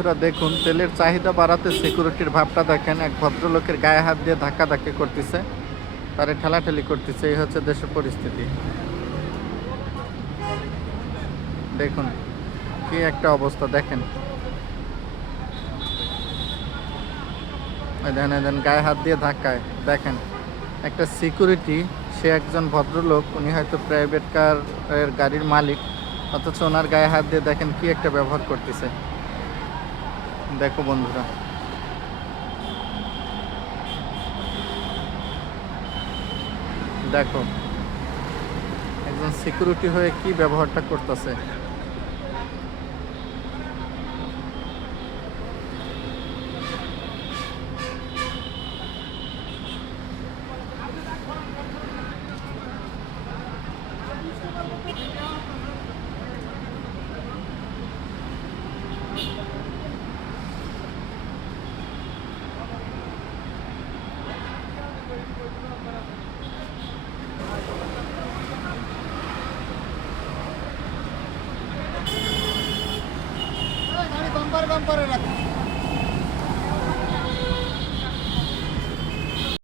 বন্ধুরা দেখুন, তেলের চাহিদা বাড়াতে সিকিউরিটির ভাবটা দেখেন। এক ভদ্রলোকের গায়ে হাত দিয়ে ধাক্কাধাক্কি করতেছে, তারে ঠেলাঠেলি করতেছে। এই হচ্ছে দেশের পরিস্থিতি। দেখুন কি একটা অবস্থা দেখেন। দেখেন গায়ে হাত দিয়ে ধাক্কায়। দেখেন একটা সিকিউরিটি, সে একজন ভদ্রলোক, উনি হয়তো প্রাইভেট কারের গাড়ির মালিক, অথচ ওনার গায়ে হাত দিয়ে দেখেন কি একটা ব্যবহার করতেছে। দেখো বন্ধুরা, দেখো একজন সিকিউরিটি হয়ে কি ব্যবহারটা করতেছে। গাড়ি বাম্পারে রাখো।